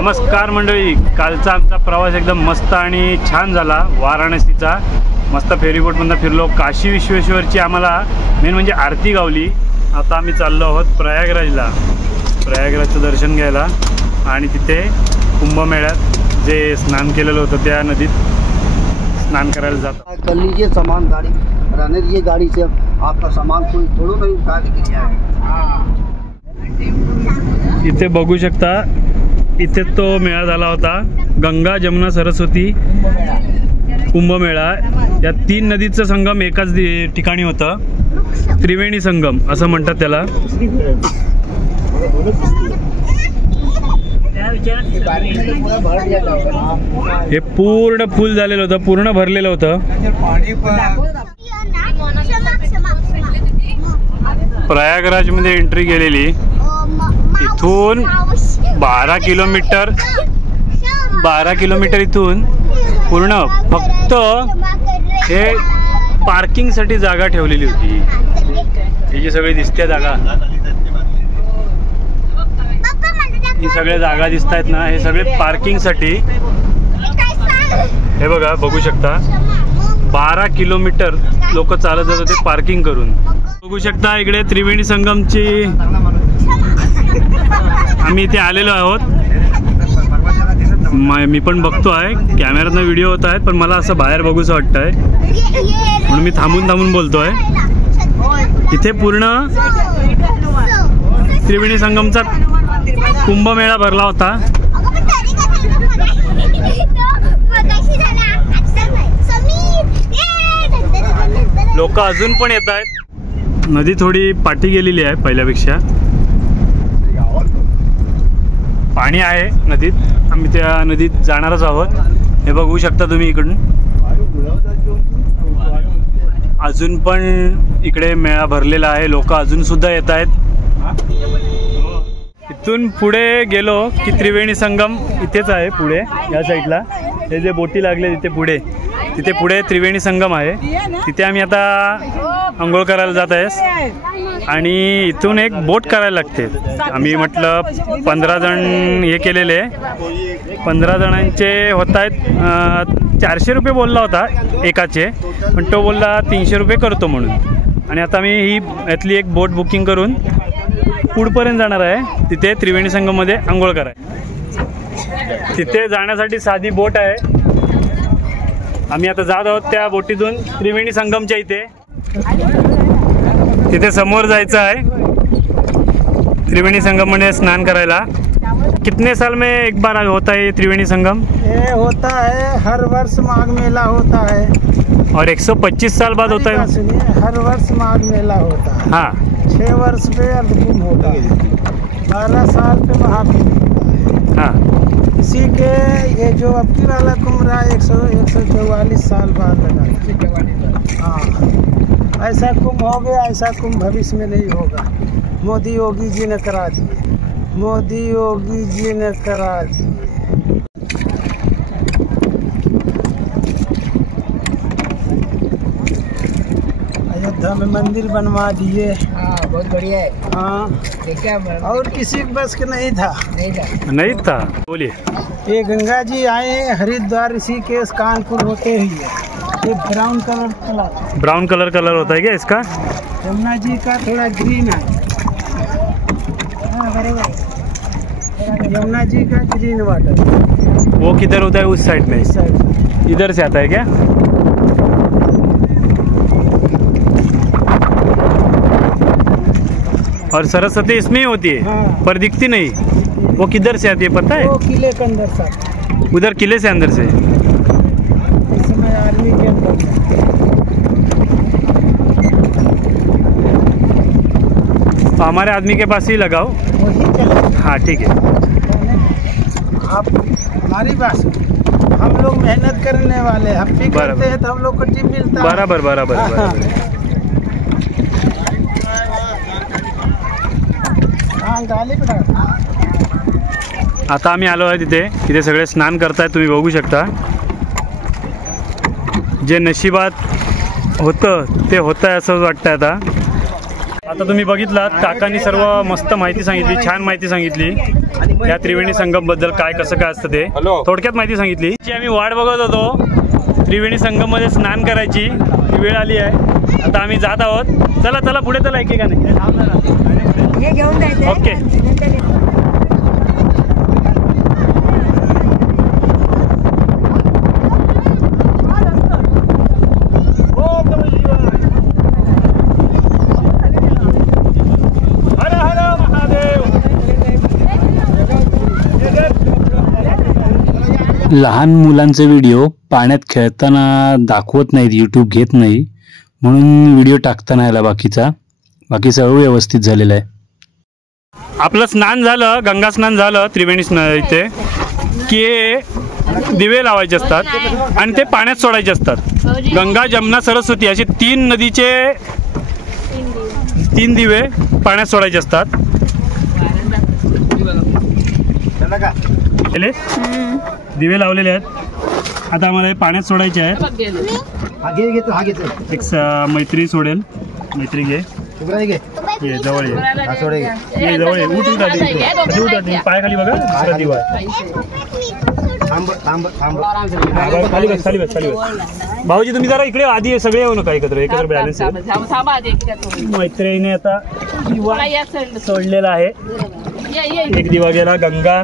नमस्कार मंडळी, कालचा आमचा प्रवास एकदम मस्त आणि छान झाला. वाराणसीचा मस्त फेरीबोटमधून फिरलो. काशी विश्वेश्वरची आम्हाला मेन म्हणजे आरती गावली. आता आम्ही चाललो आहोत प्रयागराजला, प्रयागराजचं दर्शन घ्यायला आणि तिथे कुंभमेळ्यात जे स्नान केलेलं होतं त्या नदीत स्नान करायला जातो. कर लीजिए सामान गाड़ी रहने दीजिए, गाड़ी से आपका सामान कोई थोड़ा नहीं उठा के ले जाएगा. इथे बघू शकता, इथे तो मेळा झाला होता. गंगा जमुना सरस्वती कुंभमेळा या तीन नदीचं संगम एकाच ठिकाणी होतं. त्रिवेणी संगम असं म्हणतात त्याला. हे पूर्ण फुल झालेलं होतं, पूर्ण भरलेलं होतं. प्रयागराजमध्ये एंट्री केलेली. इथून 12 किलोमीटर इथून पूर्ण फक्त हे पार्किंगसाठी जागा ठेवलेली होती. ही जी सगळी दिसते जागा, ही सगळ्या जागा दिसत आहेत ना, हे सगळे पार्किंगसाठी. हे बघा, बघू शकता 12 किलोमीटर लोक चालत जात होते पार्किंग करून. बघू शकता इकडे त्रिवेणी संगमची आम्ही इथे आलेलो आहोत. मी पण बघतो आहे, कॅमेऱ्यातनं व्हिडिओ होत आहेत, पण मला असं बाहेर बघूसं वाटतं आहे म्हणून मी थांबून बोलतोय. इथे पूर्ण त्रिवेणी संगमचा कुंभमेळा भरला होता. लोक अजून पण येत आहेत. नदी थोडी पाठी गेलेली आहे पहिल्यापेक्षा. पाणी आहे नदीत, आम्ही त्या नदीत जाणारच आहोत. हे बघू शकता तुम्ही इकडून. अजून पण इकडे मेळा भरलेला आहे, लोक अजून सुद्धा येत आहेत. इथून पुढे गेलो की त्रिवेणी संगम इथेच आहे पुढे या साईडला. हे जे बोटी लागले तिथे पुढे त्रिवेणी संगम आहे. तिथे आम्ही आता आंघोळ करायला जात आहे आणि इथून एक बोट करायला लागते. आम्ही म्हटलं 15 जण हे केलेले, 15 जणांचे होत आहेत 400 रुपये बोलला होता एकाचे, पण तो बोलला 300 रुपये करतो म्हणून. आणि आता मी ही यातली एक बोट बुकिंग करून पुढपर्यंत जाणार आहे. तिथे त्रिवेणी संगममध्ये आंघोळ कराय. तिथे जाण्यासाठी साधी बोट आहे. आम्ही आता जात आहोत त्या बोटीतून त्रिवेणी संगमच्या इथे. तिथे समोर जायचं आहे त्रिवेणी संगम मध्ये स्नान करायला. कितने साल में एक बार होता है त्रिवेणी संगम? ये होता है हर वर्ष माघ मेला होता है. और 125 साल बाद होता है. सुनिए, हर वर्ष माघ मेला होता है. हाँ, 6 वर्ष पे अर्धकुंभ होता है, 12 साल पे महाकुंभ होता है. हाँ, इसी के ये जो अब की वाला कुंभ रहा 144 साल बाद लगा. हाँ, ऐसा कुंभ हो गया. ऐसा कुंभ भविष्य में नहीं होगा. मोदी योगी जी ने करा दिए, मोदी योगी जी ने करा दिए. अयोध्या में मंदिर बनवा दिए. हाँ, बहुत बढ़िया है. हाँ, और किसी बस के नहीं था. बोलिए. ये गंगा जी आए हरिद्वार, ऋषिकेश, कानपुर होते हुए. ये ब्राउन कलर होता है क्या इसका? यमुना जी का थोड़ा ग्रीन है. यमुना जी का ग्रीन वाटर. वो किधर होता है? उस साइड में. इस साइड इधर से आता है क्या? और सरस्वती इसमें ही होती है. हाँ. पर दिखती नहीं. वो किधर से आती है पता है? वो किले के अंदर से. उधर किले से अंदर से. इस समय आर्मी के अंदर है. तो हमारे आदमी के पास ही लगाओ. वही चले. हाँ, ठीक है. आप हमारी बात, हम लोग मेहनत करने वाले, हम भी करते हैं तो हम लोग को टिप मिलता है. बराबर. आता आम्ही आलो आहे तिथे सगळे स्नान करतायत. तुम्ही बघू शकता. जे नशिबात होतं ते होतं आहे असं वाटतं. आता आता तुम्ही बघितलात काकांनी सर्व मस्त माहिती सांगितली, छान माहिती सांगितली या त्रिवेणी संगम बद्दल, काय कसं काय असतं ते थोडक्यात माहिती सांगितली. आम्ही वाट बघत होतो त्रिवेणी संगम मध्ये स्नान करायची, ती वेळ आली आहे. आता आम्ही जात आहोत. चला चला पुढे चला एकेकाने. ओके. लहान मुलांचे व्हिडिओ पाण्यात खेळताना दाखवत नाहीत, यूट्यूब घेत नाही, म्हणून व्हिडिओ टाकता नाही आला. बाकी सगळं व्यवस्थित झालेलं आहे. आपलं स्नान झालं, गंगा स्नान झालं त्रिवेणी इथे की दिवे लावायचे असतात आणि ते पाण्यात सोडायचे असतात. गंगा, जमुना, सरस्वती असे 3 नदीचे 3 दिवे पाण्यात सोडायचे असतात. दिवे लावलेले आहेत, आता आम्हाला हे पाण्यात सोडायचे आहेत. एक मैत्री सोडेल, मैत्री घे, ये जवळ ये, जवळ ये, उठ आधी पाय खाली बघा. दुसरा दिवा खाली बस, खाली बस, खाली बस. भाऊजी तुम्ही जरा इकडे आधी सगळे येऊ नका, एकत्र बॅलन्स. मैत्रिणीने आता दिवा सोडलेला आहे. एक दिवा गेला गंगा,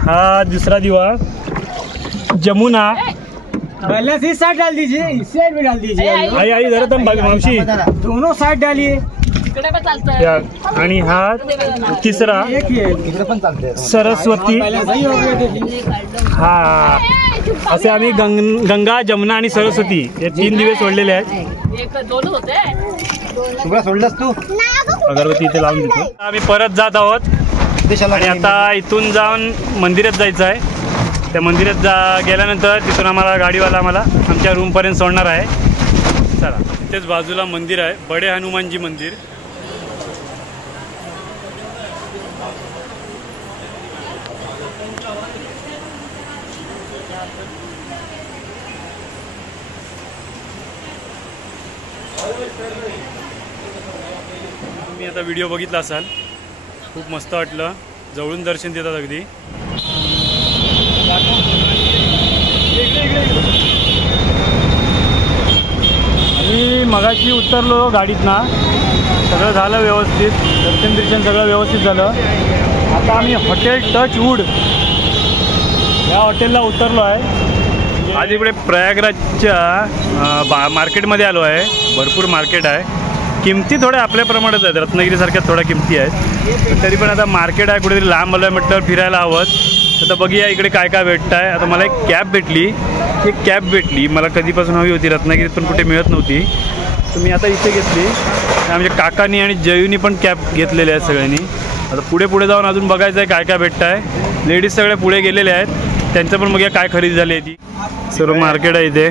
हा दुसरा दिवा जमुना. बैलेंस इस साइड डाल दीजिए, इस साइड भी डाल दीजिए. आई आई जरा तुम मावशी दोनों साइड डालिए. आणि हा तिसरा सरस्वती. हा असे आम्ही गंगा, जमुना आणि सरस्वती हे 3 दिवे सोडलेले आहेत. सोडलास तू अगरबत्ती इथे लावून देतो. आम्ही परत जात आहोत आणि आता इथून जाऊन मंदिरात जायचं आहे. त्या मंदिरात गेल्यानंतर तिथून आम्हाला गाडीवाला आमच्या रूमपर्यंत सोडणार आहे. चला, इथेच बाजूला मंदिर आहे, बडे हनुमानजी मंदिर. तुम्ही आता व्हिडिओ बघितला असाल, खूप मस्त वाटलं, जवळून दर्शन देतात अगदी. आम्ही मगाशी उतरलो गाडीतनं, सगळं झालं व्यवस्थित, दर्शन सगळं व्यवस्थित झालं. आता आम्ही हॉटेल टचवूड या हॉटेलला उतरलो आहे. आज इकडे प्रयागराजच्या मार्केटमध्ये आलो आहे. भरपूर मार्केट आहे, किमती थोड्या आपल्याप्रमाणेच आहेत, रत्नागिरीसारख्या थोड्या किमती आहेत. तरी पण आता मार्केट आहे, कुठेतरी लांब आलं म्हटल्यावर फिरायला हवंच. आता बघूया इकडे काय काय भेटतं आहे. आता मला एक कॅब भेटली, मला कधीपासून हवी होती, रत्नागिरीत पण कुठे मिळत नव्हती, तर मी आता इथे घेतली. आमच्या काकांनी आणि जयूनी पण कॅब घेतलेल्या आहेत सगळ्यांनी. आता पुढे जाऊन अजून बघायचं आहे काय काय भेटतं आहे. लेडीज सगळे पुढे गेलेले आहेत, त्यांचं पण बघूया काय खरेदी झाली आहे ती. सर्व मार्केट आहे इथे.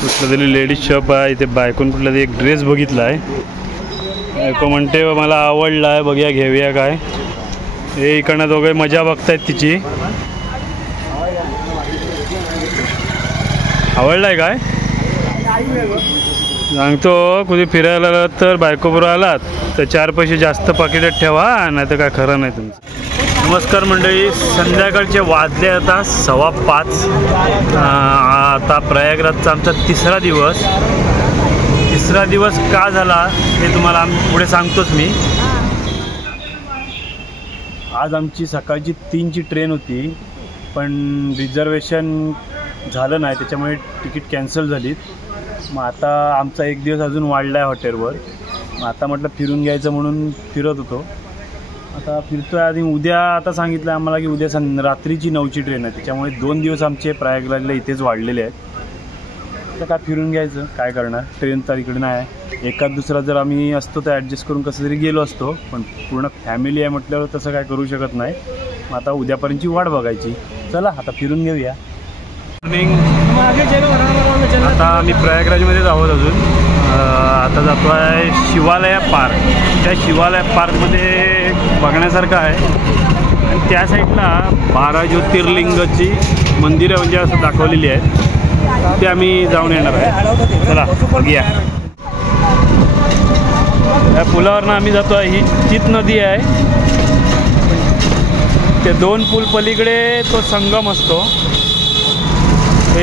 कुठलं तरी लेडीज शॉप आहे इथे. बायकोन कुठला तरी एक ड्रेस बघितला आहे, बायको म्हणते मला आवडला आहे, बघूया घेऊया काय. हे इकडनं दोघे मजा बघतायत तिची. आवडला आहे काय सांगतो. कुठे फिरायला आलात तर बायकोबरोबर आलात तर 4 पैसे जास्त पाकिटात ठेवा, नाही तर काय खरं नाही तुमचं. नमस्कार मंडळी, संध्याकाळचे वाजले आता 5:15. आता प्रयागराजचा आमचा तिसरा दिवस का झाला हे तुम्हाला पुढे सांगतोच मी. आज आमची सकाळची 3ची ट्रेन होती, पण रिझर्वेशन झालं नाही, त्याच्यामुळे तिकीट कॅन्सल झालीत. मग आता आमचा 1 दिवस अजून वाढला आहे हॉटेलवर. मग आता म्हटलं फिरून घ्यायचं म्हणून फिरत होतो. आता फिरतोय. आधी उद्या आता सांगितलं आम्हाला की उद्या रात्रीची 9ची ट्रेन आहे, त्याच्यामुळे 2 दिवस आमचे प्रयागराजला इथेच वाढलेले आहेत. तर काय फिरून घ्यायचं, काय करणार, ट्रेन तर इकडे नाही आहे. एखाद दुसरा जर आम्ही असतो तर ॲडजस्ट करून कसं तरी गेलो असतो, पण पूर्ण फॅमिली आहे म्हटल्यावर तसं काय करू शकत नाही. मग आता उद्यापर्यंतची वाट बघायची. चला आता फिरून घेऊया. आता आम्ही प्रयागराजमध्येच आहोत अजून. आता जातो आहे शिवालय पार्क. त्या शिवालय पार्कमध्ये बघण्यासारखं आहे आणि त्या साईडला 12 ज्योतिर्लिंगाची मंदिरं म्हणजे असं दाखवलेली आहेत. ते आम्ही जाऊन येणार आहे. चला बघूया. या पुलावरनं आम्ही जातो आहे. ही चित नदी आहे. ते 2 पूल पलीकडे तो संगम असतो.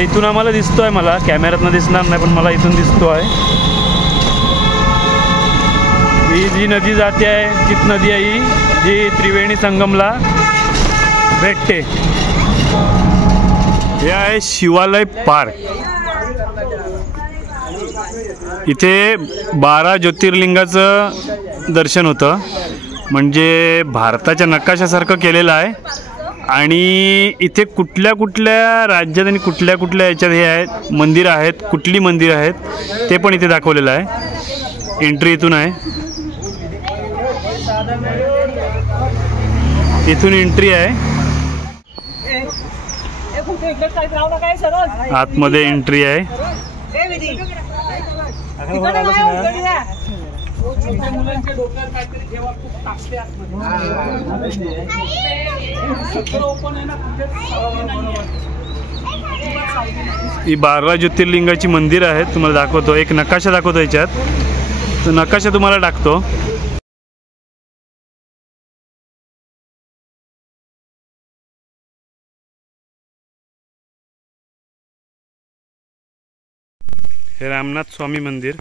इथून आम्हाला दिसतो आहे. मला कॅमेऱ्यातनं दिसणार नाही, पण मला इथून दिसतो आहे. ही जी नदी जाते आहे, चित नदी आहे, ही जी त्रिवेणी संगमला भेटते. हे आहे शिवालय पार्क. इथे 12 ज्योतिर्लिंगाचं दर्शन होतं. म्हणजे भारताच्या नकाशासारखं केलेलं आहे. आणि इथे कुठल्या कुठल्या राज्यात आणि कुठल्या कुठल्या याच्यात हे आहेत मंदिरं आहेत, कुठली मंदिरं आहेत ते पण इथे दाखवलेलं आहे. एंट्री इथून आहे. इथून एंट्री आहे. आतमध्ये एंट्री आहे. ही 12 ज्योतिर्लिंगाची मंदिर आहेत. तुम्हाला दाखवतो, एक नकाशा दाखवतो याच्यात. तो नकाशा तुम्हाला टाकतो. हे रामनाथ स्वामी मंदिर.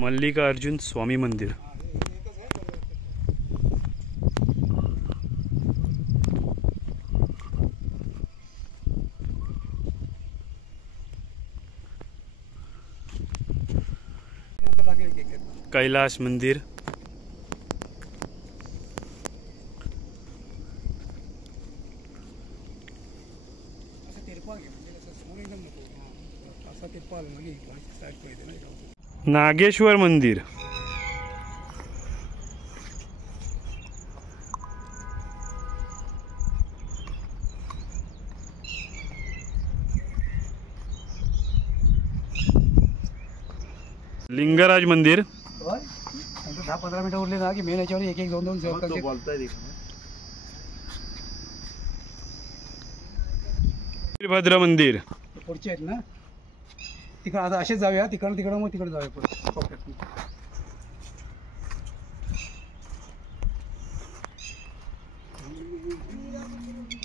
मल्लिकार्जुन स्वामी मंदिर. कैलाश मंदिर. नागेश्वर मंदिर. लिंगराज मंदिर. 10-15 मिनिटं उरले ना की मेन याच्यावर एक एक 2-2 सेवक बोलताय. वीरभद्र मंदिर. पुढचे आहेत ना, तिकडं आता असेच जाऊया. तिकडं मग तिकडे जाऊया पुढे.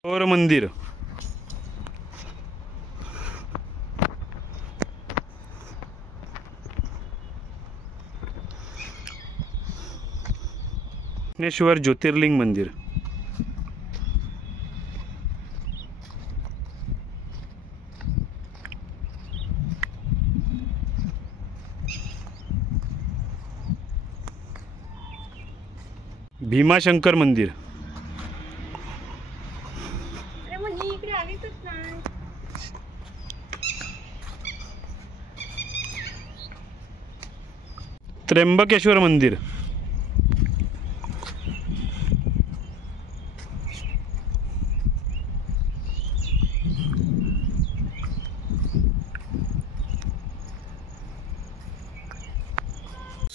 थोर मंदिर. विघ्नेश्वर ज्योतिर्लिंग मंदिर. भीमाशंकर मंदिर. त्र्यंबकेश्वर मंदिर.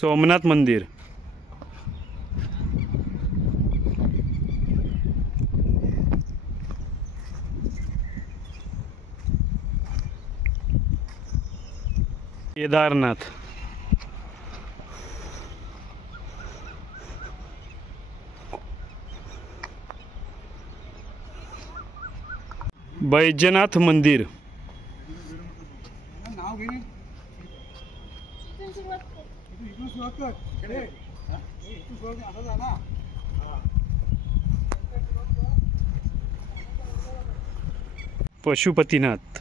सोमनाथ मंदिर. केदारनाथ. बैजनाथ मंदिर. पशुपतीनाथ.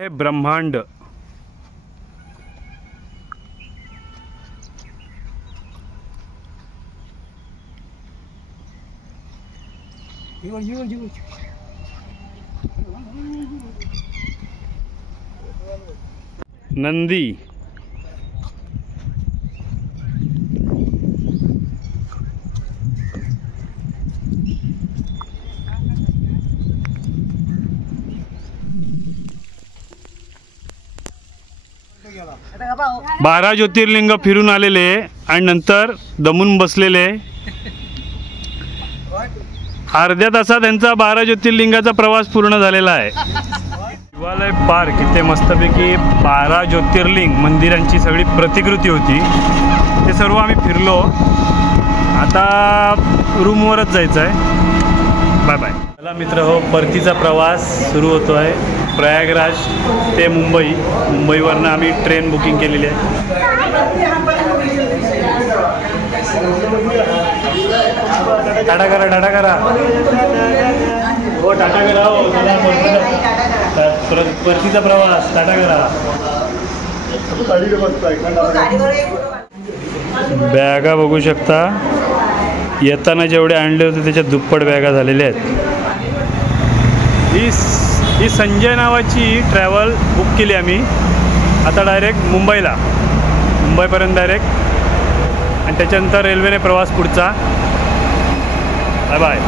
हे ब्रह्मांड. नंदी. बारा ज्योतिर्लिंग फिरून आलेले आणि नंतर दमून बसलेले. अर्ध्या तासात त्यांचा 12 ज्योतिर्लिंगाचा प्रवास पूर्ण झालेला आहे. शिवालय पार्क इथे मस्तपैकी 12 ज्योतिर्लिंग मंदिरांची सगळी प्रतिकृती होती. ते सर्व आम्ही फिरलो. आता रूमवरच जायचं आहे. Bye bye. चला मित्र हो, परतीचा प्रवास सुरू होतो आहे. प्रयागराज ते मुंबई. मुंबईवरनं आम्ही ट्रेन बुकिंग केलेली आहे. टाटा करा, टाटा करा हो, टाटा करा हो. परतीचा प्रवास टाटा करा. बॅगा बघू शकता. येताना जेवढे आणले होते त्याच्या दुप्पट बॅगा झालेल्या आहेत. ही संजय नावाची ट्रॅव्हल बुक केली आम्ही. आता डायरेक्ट मुंबईपर्यंत डायरेक्ट, आणि त्याच्यानंतर रेल्वेने प्रवास पुढचा. Bye bye.